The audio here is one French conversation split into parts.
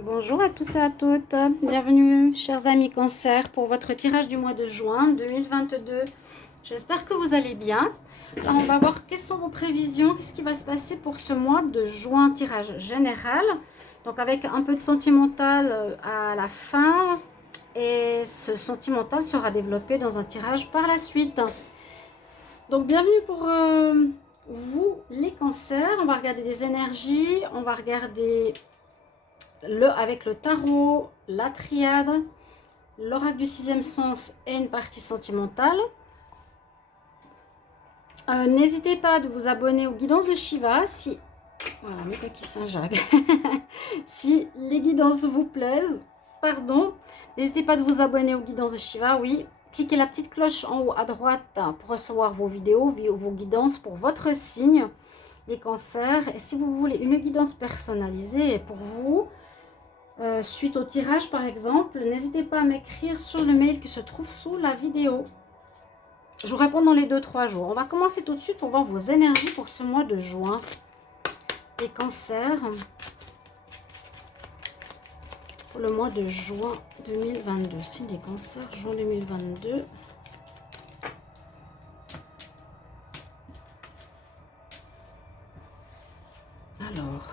Bonjour à tous et à toutes, bienvenue chers amis cancer pour votre tirage du mois de juin 2022. J'espère que vous allez bien. Alors on va voir quelles sont vos prévisions, qu'est-ce qui va se passer pour ce mois de juin, tirage général. Donc avec un peu de sentimental à la fin et ce sentimental sera développé dans un tirage par la suite. Donc bienvenue pour vous les cancers, on va regarder des énergies, on va regarder avec le tarot, la triade, l'oracle du sixième sens et une partie sentimentale. N'hésitez pas de vous abonner aux guidances de Shiva si... Voilà, Metaki Saint-Jacques. Si les guidances vous plaisent, pardon. N'hésitez pas de vous abonner aux guidances de Shiva, oui. Cliquez la petite cloche en haut à droite pour recevoir vos vidéos, vos guidances pour votre signe, les cancers. Et si vous voulez une guidance personnalisée pour vous, suite au tirage par exemple, n'hésitez pas à m'écrire sur le mail qui se trouve sous la vidéo. Je vous réponds dans les 2-3 jours. On va commencer tout de suite pour voir vos énergies pour ce mois de juin. Les cancers, pour le mois de juin 2022. Signe des cancers, juin 2022. Alors,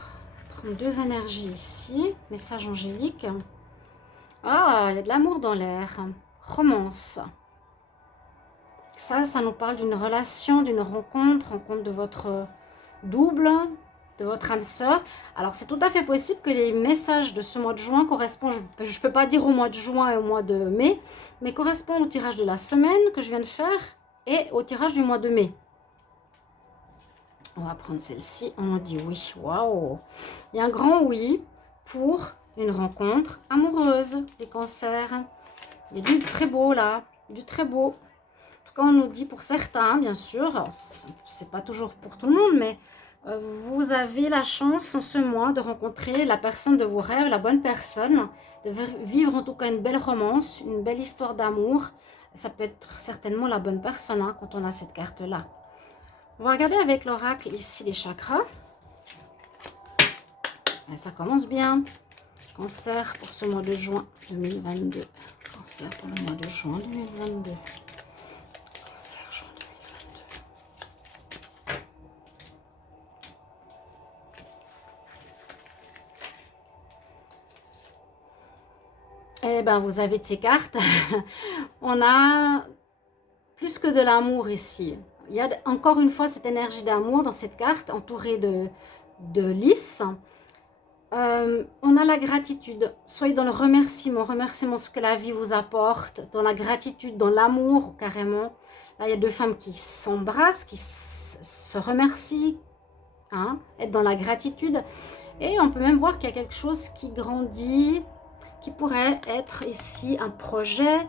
prendre deux énergies ici. Message angélique. Ah, il y a de l'amour dans l'air. Romance. Ça nous parle d'une relation, d'une rencontre de votre double, de votre âme sœur. Alors, c'est tout à fait possible que les messages de ce mois de juin correspondent, je ne peux pas dire au mois de juin et au mois de mai, mais correspondent au tirage de la semaine que je viens de faire et au tirage du mois de mai. On va prendre celle-ci, on dit oui. Waouh! Il y a un grand oui pour une rencontre amoureuse, les cancers. Il y a du très beau là, du très beau. On nous dit pour certains, bien sûr, c'est pas toujours pour tout le monde, mais vous avez la chance en ce mois de rencontrer la personne de vos rêves, la bonne personne, de vivre en tout cas une belle romance, une belle histoire d'amour. Ça peut être certainement la bonne personne hein, quand on a cette carte-là. On va regarder avec l'oracle ici les chakras. Et ça commence bien. Cancer pour ce mois de juin 2022. Cancer pour le mois de juin 2022. Eh bien, vous avez de ces cartes. On a plus que de l'amour ici. Il y a encore une fois cette énergie d'amour dans cette carte, entourée de lys. On a la gratitude. Soyez dans le remerciement ce que la vie vous apporte, dans la gratitude, dans l'amour, carrément. Là, il y a deux femmes qui s'embrassent, qui se remercient, hein, être dans la gratitude. Et on peut même voir qu'il y a quelque chose qui grandit, qui pourrait être ici un projet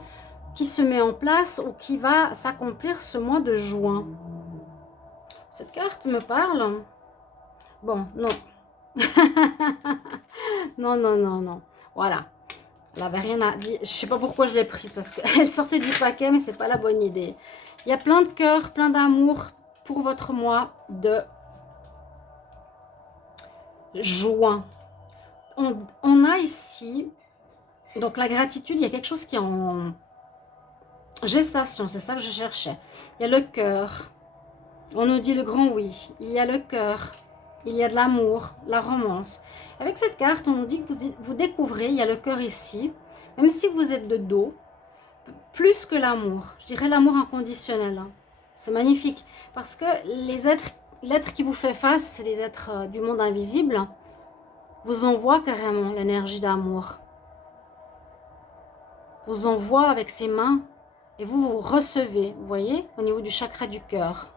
qui se met en place ou qui va s'accomplir ce mois de juin. Cette carte me parle. Bon, non. Non, non, non, non. Voilà. Elle n'avait rien à dire. Je ne sais pas pourquoi je l'ai prise parce qu'elle sortait du paquet, mais c'est pas la bonne idée. Il y a plein de cœur, plein d'amour pour votre mois de juin. On a ici, donc la gratitude, il y a quelque chose qui est en gestation, c'est ça que je cherchais. Il y a le cœur. On nous dit le grand oui. Il y a le cœur. Il y a de l'amour, la romance. Avec cette carte, on nous dit que vous découvrez, il y a le cœur ici. Même si vous êtes de dos, plus que l'amour. Je dirais l'amour inconditionnel. Hein. C'est magnifique. Parce que l'être qui vous fait face, c'est des êtres du monde invisible, vous envoie carrément l'énergie d'amour. Vous envoie avec ses mains et vous recevez, vous voyez, au niveau du chakra du cœur.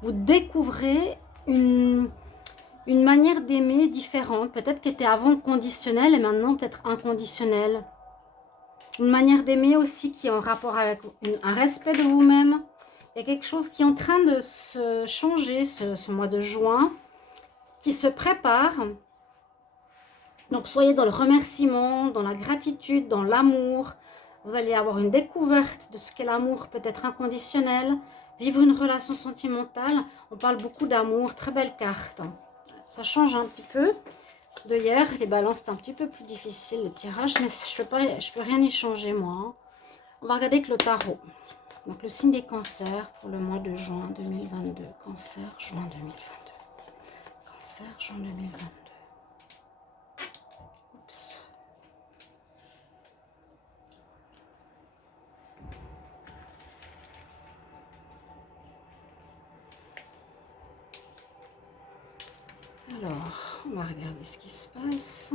Vous découvrez une manière d'aimer différente, peut-être qui était avant conditionnelle et maintenant peut-être inconditionnelle. Une manière d'aimer aussi qui est en rapport avec un respect de vous-même. Il y a quelque chose qui est en train de se changer ce mois de juin, qui se prépare. Donc soyez dans le remerciement, dans la gratitude, dans l'amour. Vous allez avoir une découverte de ce qu'est l'amour, peut-être inconditionnel. Vivre une relation sentimentale. On parle beaucoup d'amour, très belle carte. Ça change un petit peu. de hier. Les balances, c'est un petit peu plus difficile le tirage, mais je peux rien y changer moi. Hein. On va regarder avec le tarot. Donc le signe des cancers pour le mois de juin 2022. Cancer, juin 2022. Cancer, juin 2022. Oups. Alors, on va regarder ce qui se passe.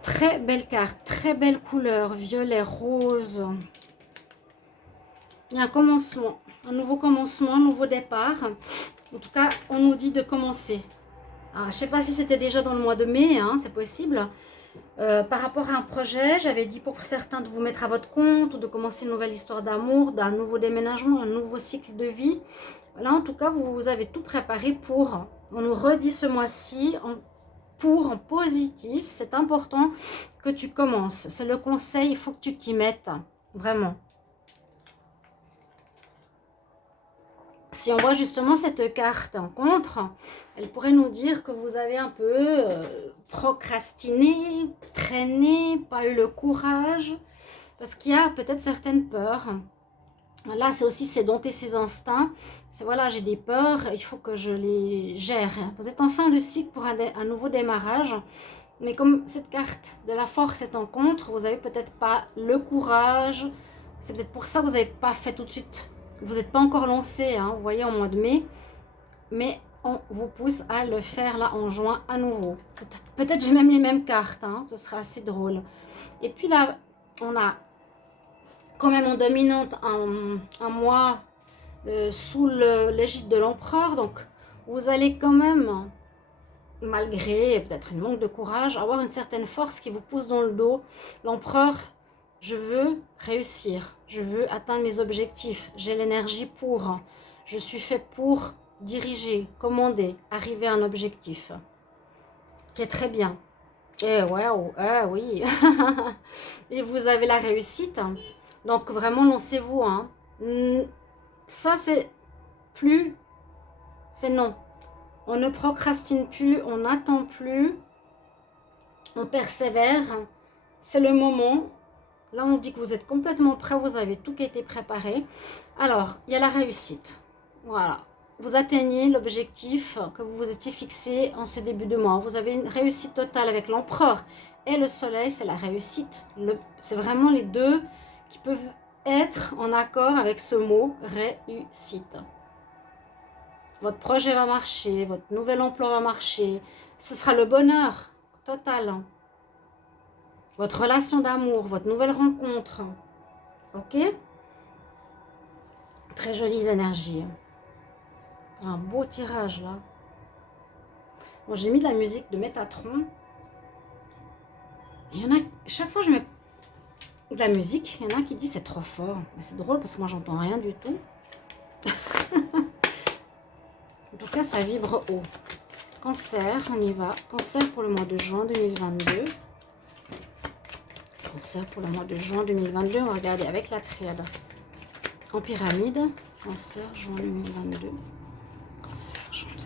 Très belle carte, très belle couleur, violet, rose. Il y a un commencement, un nouveau commencement, un nouveau départ. En tout cas, on nous dit de commencer. Alors, je ne sais pas si c'était déjà dans le mois de mai, hein, c'est possible. Par rapport à un projet, j'avais dit pour certains de vous mettre à votre compte ou de commencer une nouvelle histoire d'amour, d'un nouveau déménagement, un nouveau cycle de vie. Là, en tout cas, vous avez tout préparé pour. On nous redit ce mois-ci, en positif, c'est important que tu commences. C'est le conseil, il faut que tu t'y mettes, vraiment. Si on voit justement cette carte en contre, elle pourrait nous dire que vous avez un peu procrastiné, traîné, pas eu le courage, parce qu'il y a peut-être certaines peurs. Là, c'est aussi c'est dompter ses instincts. C'est voilà, j'ai des peurs, il faut que je les gère. Vous êtes en fin de cycle pour un nouveau démarrage. Mais comme cette carte de la force est en contre, vous n'avez peut-être pas le courage. C'est peut-être pour ça que vous n'avez pas fait tout de suite. Vous n'êtes pas encore lancé, hein, vous voyez, en mois de mai. Mais on vous pousse à le faire là en juin à nouveau. Peut-être j'ai même les mêmes cartes, hein, ce sera assez drôle. Et puis là, on a quand même en dominante un mois sous l'égide de l'empereur. Donc, vous allez quand même, malgré peut-être une manque de courage, avoir une certaine force qui vous pousse dans le dos. L'empereur, je veux réussir, je veux atteindre mes objectifs, j'ai l'énergie pour, je suis fait pour diriger, commander, arriver à un objectif, qui est très bien. Et ouais, oui, et vous avez la réussite, donc vraiment lancez-vous. Hein. Ça c'est plus, c'est non. On ne procrastine plus, on n'attend plus, on persévère. C'est le moment. Là, on dit que vous êtes complètement prêt, vous avez tout qui a été préparé. Alors, il y a la réussite. Voilà. Vous atteignez l'objectif que vous vous étiez fixé en ce début de mois. Vous avez une réussite totale avec l'empereur et le soleil, c'est la réussite. C'est vraiment les deux qui peuvent être en accord avec ce mot réussite. Votre projet va marcher, votre nouvel emploi va marcher. Ce sera le bonheur total. Votre relation d'amour, votre nouvelle rencontre. Ok? Très jolies énergies. Un beau tirage là. Bon, j'ai mis de la musique de Métatron. Il y en a, chaque fois que je mets de la musique, il y en a qui disent c'est trop fort. Mais c'est drôle parce que moi j'entends rien du tout. En tout cas, ça vibre haut. Cancer, on y va. Cancer pour le mois de juin 2022. Cancer pour le mois de juin 2022. On va regarder avec la triade en pyramide. Cancer, juin 2022. Cancer, juin 2022.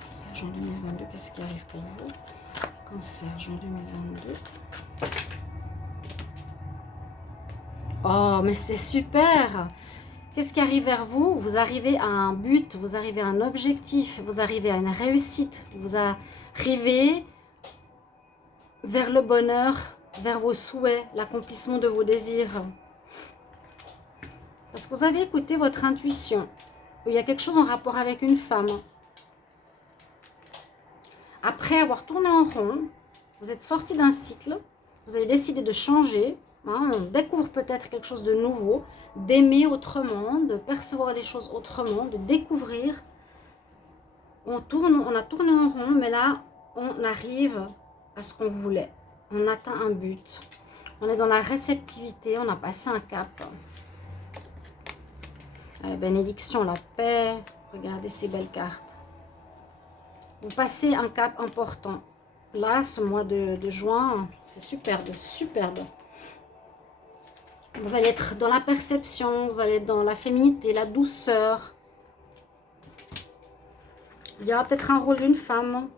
Cancer, juin 2022. Qu'est-ce qui arrive pour vous? Cancer, juin 2022. Oh, mais c'est super! Qu'est-ce qui arrive vers vous? Vous arrivez à un but, vous arrivez à un objectif, vous arrivez à une réussite, vous arrivez vers le bonheur, vers vos souhaits, l'accomplissement de vos désirs. Parce que vous avez écouté votre intuition. Il y a quelque chose en rapport avec une femme. Après avoir tourné en rond, vous êtes sorti d'un cycle, vous avez décidé de changer. Hein, on découvre peut-être quelque chose de nouveau, d'aimer autrement, de percevoir les choses autrement, de découvrir. On a tourné en rond, mais là, on arrive à ce qu'on voulait. On atteint un but. On est dans la réceptivité, on a passé un cap. La bénédiction, la paix. Regardez ces belles cartes. Vous passez un cap important. Là, ce mois de juin, c'est superbe, superbe. Vous allez être dans la perception, vous allez être dans la féminité, la douceur. Il y aura peut-être un rôle d'une femme.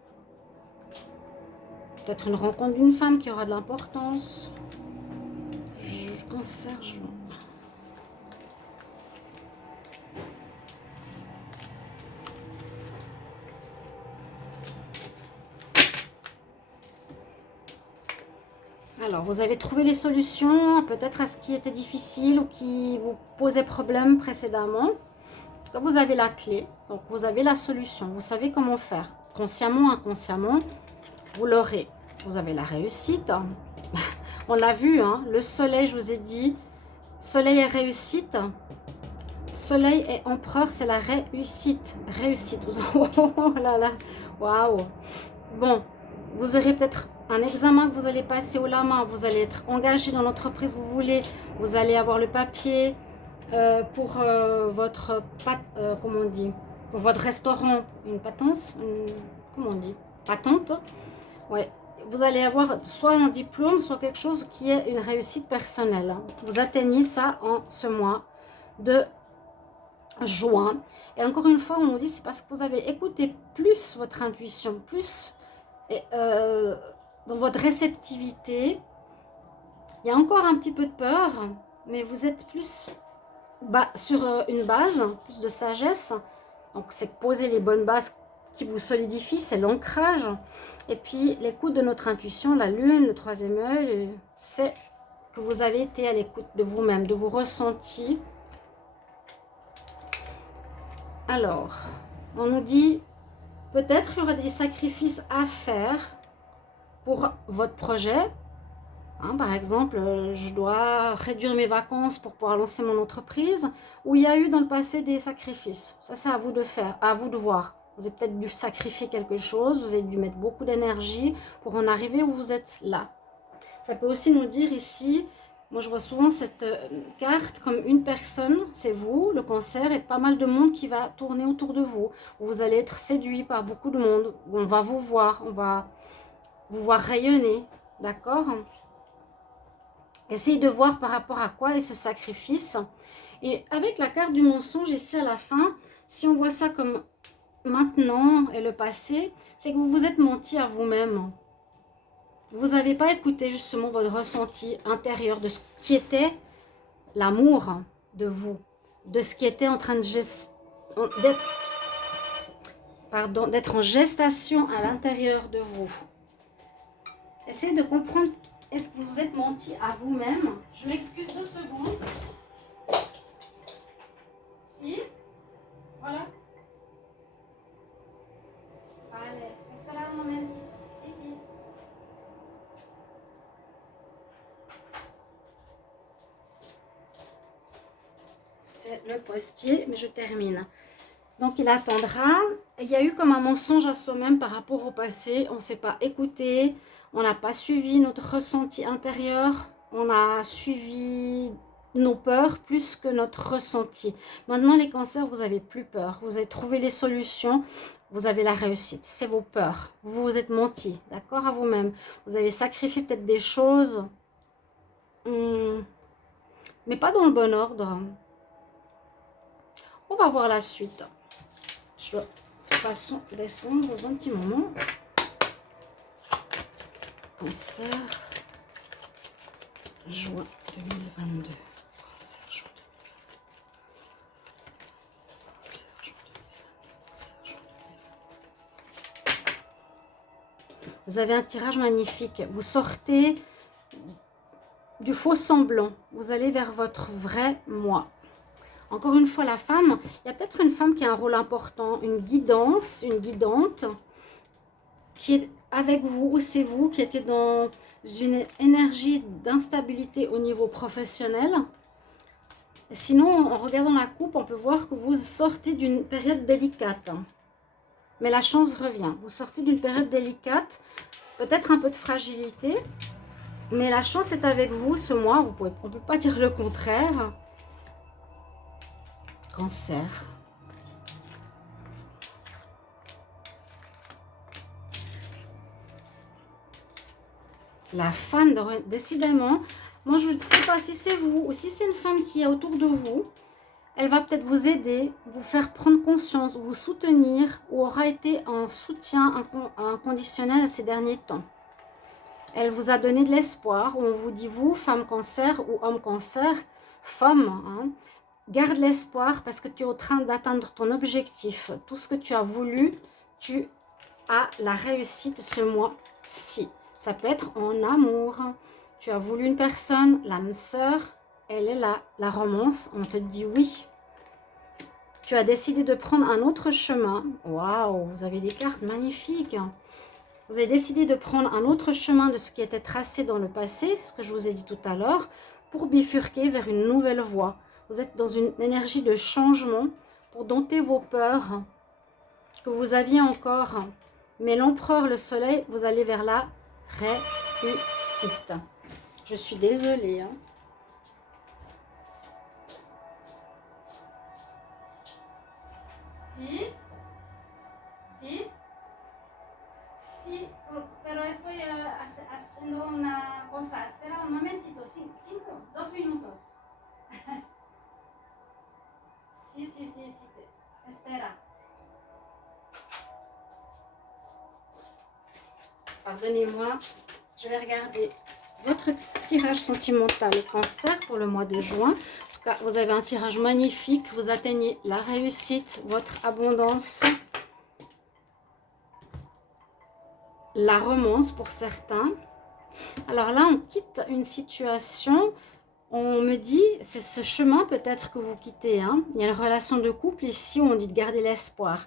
Peut-être une rencontre d'une femme qui aura de l'importance. Cancer, alors, vous avez trouvé les solutions, peut-être à ce qui était difficile ou qui vous posait problème précédemment. En tout cas, vous avez la clé, donc vous avez la solution. Vous savez comment faire. Consciemment, inconsciemment, vous l'aurez. Vous avez la réussite. On l'a vu, hein, le soleil, je vous ai dit, soleil et réussite. Soleil et empereur, c'est la réussite. Réussite. Oh là là, waouh. Bon, vous aurez peut-être un examen que vous allez passer haut la main. Vous allez être engagé dans l'entreprise que vous voulez. Vous allez avoir le papier pour votre, comment on dit, pour votre restaurant. Une patence, comment on dit, patente. Ouais. Vous allez avoir soit un diplôme, soit quelque chose qui est une réussite personnelle. Vous atteignez ça en ce mois de juin. Et encore une fois, on nous dit c'est parce que vous avez écouté plus votre intuition, plus dans votre réceptivité. Il y a encore un petit peu de peur, mais vous êtes plus sur une base, plus de sagesse. Donc c'est poser les bonnes bases qui vous solidifient, c'est l'ancrage. Et puis l'écoute de notre intuition, la lune, le troisième œil, c'est que vous avez été à l'écoute de vous-même, de vos ressentis. Alors, on nous dit, peut-être il y aura des sacrifices à faire pour votre projet. Hein, par exemple, je dois réduire mes vacances pour pouvoir lancer mon entreprise. Ou il y a eu dans le passé des sacrifices. Ça, c'est à vous de faire, à vous de voir. Vous avez peut-être dû sacrifier quelque chose, vous avez dû mettre beaucoup d'énergie pour en arriver où vous êtes là. Ça peut aussi nous dire ici, moi je vois souvent cette carte comme une personne, c'est vous, le cancer, et pas mal de monde qui va tourner autour de vous. Où vous allez être séduit par beaucoup de monde, où on va vous voir rayonner, d'accord ? Essayez de voir par rapport à quoi est ce sacrifice. Et avec la carte du mensonge ici à la fin, si on voit ça comme maintenant et le passé, c'est que vous vous êtes menti à vous-même. Vous n'avez pas écouté justement votre ressenti intérieur de ce qui était l'amour de vous, de ce qui était en train d'être en gestation à l'intérieur de vous. Essayez de comprendre, est-ce que vous êtes menti à vous-même? Je m'excuse 2 secondes. Si? Voilà. Vale, espera un moment. Si, si. C'est le postier, mais je termine. Donc, il attendra. Il y a eu comme un mensonge à soi-même par rapport au passé. On ne s'est pas écouté. On n'a pas suivi notre ressenti intérieur. On a suivi nos peurs plus que notre ressenti. Maintenant, les cancers, vous n'avez plus peur. Vous avez trouvé les solutions. Vous avez la réussite. C'est vos peurs. Vous vous êtes menti, d'accord, à vous-même. Vous avez sacrifié peut-être des choses, mais pas dans le bon ordre. On va voir la suite. Je vais de toute façon descendre dans un petit moment. Cancer, juin 2022. Cancer, juin 2022. Cancer, juin 2022. Cancer, juin 2022. Vous avez un tirage magnifique. Vous sortez du faux semblant. Vous allez vers votre vrai moi. Encore une fois, la femme, il y a peut-être une femme qui a un rôle important, une guidance, une guidante, qui est avec vous, ou c'est vous qui étiez dans une énergie d'instabilité au niveau professionnel. Sinon, en regardant la coupe, on peut voir que vous sortez d'une période délicate. Mais la chance revient. Vous sortez d'une période délicate, peut-être un peu de fragilité, mais la chance est avec vous ce mois. On ne peut pas dire le contraire. Cancer. La femme, décidément, moi je ne sais pas si c'est vous ou si c'est une femme qui est autour de vous. Elle va peut-être vous aider, vous faire prendre conscience, vous soutenir ou aura été en soutien inconditionnel ces derniers temps. Elle vous a donné de l'espoir, où on vous dit, vous, femme cancer ou homme cancer, femme, hein, garde l'espoir parce que tu es en train d'atteindre ton objectif. Tout ce que tu as voulu, tu as la réussite ce mois-ci. Ça peut être en amour. Tu as voulu une personne, l'âme sœur, elle est là. La romance, on te dit oui. Tu as décidé de prendre un autre chemin. Waouh, vous avez des cartes magnifiques. Vous avez décidé de prendre un autre chemin de ce qui était tracé dans le passé, ce que je vous ai dit tout à l'heure, pour bifurquer vers une nouvelle voie. Vous êtes dans une énergie de changement pour dompter vos peurs que vous aviez encore. Mais l'empereur, le soleil, vous allez vers la réussite. Je suis désolée. Hein. Si? Si? Sí, pero estoy haciendo una cosa. Espera un momentito, 2 minutos. Sí. Espera. Pardonnez-moi, je vais regarder votre tirage sentimental cancer pour le mois de juin. En tout cas, vous avez un tirage magnifique. Vous atteignez la réussite, votre abondance. La romance pour certains. Alors là, on quitte une situation, on me dit, c'est ce chemin peut-être que vous quittez. Hein. Il y a une relation de couple ici où on dit de garder l'espoir.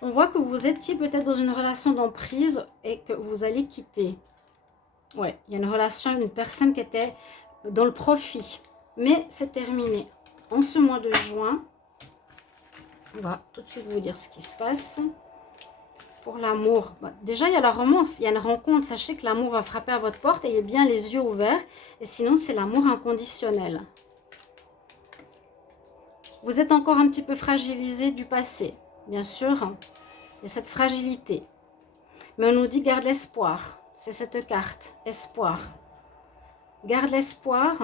On voit que vous étiez peut-être dans une relation d'emprise et que vous allez quitter. Ouais, il y a une relation, une personne qui était dans le profit. Mais c'est terminé. En ce mois de juin, on va tout de suite vous dire ce qui se passe. Pour l'amour, déjà il y a la romance, il y a une rencontre, sachez que l'amour va frapper à votre porte, ayez bien les yeux ouverts, et sinon c'est l'amour inconditionnel. Vous êtes encore un petit peu fragilisé du passé, bien sûr, il y a cette fragilité, mais on nous dit garde l'espoir, c'est cette carte, espoir. Garde l'espoir,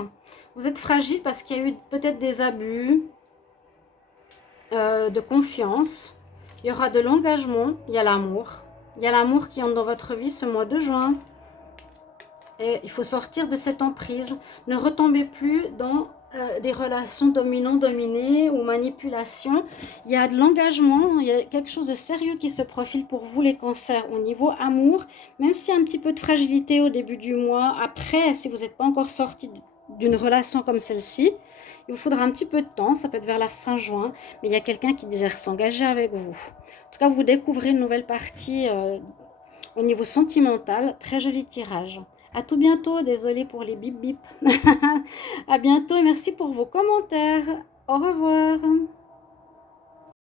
vous êtes fragile parce qu'il y a eu peut-être des abus de confiance. Il y aura de l'engagement, il y a l'amour. Il y a l'amour qui entre dans votre vie ce mois de juin. Et il faut sortir de cette emprise. Ne retombez plus dans des relations dominant-dominé ou manipulation. Il y a de l'engagement, il y a quelque chose de sérieux qui se profile pour vous les cancers au niveau amour. Même s'il y a un petit peu de fragilité au début du mois, après, si vous n'êtes pas encore sorti d'une relation comme celle-ci, il vous faudra un petit peu de temps, ça peut être vers la fin juin, mais il y a quelqu'un qui désire s'engager avec vous. En tout cas, vous découvrez une nouvelle partie au niveau sentimental. Très joli tirage. À tout bientôt, désolée pour les bip bip. À bientôt et merci pour vos commentaires. Au revoir.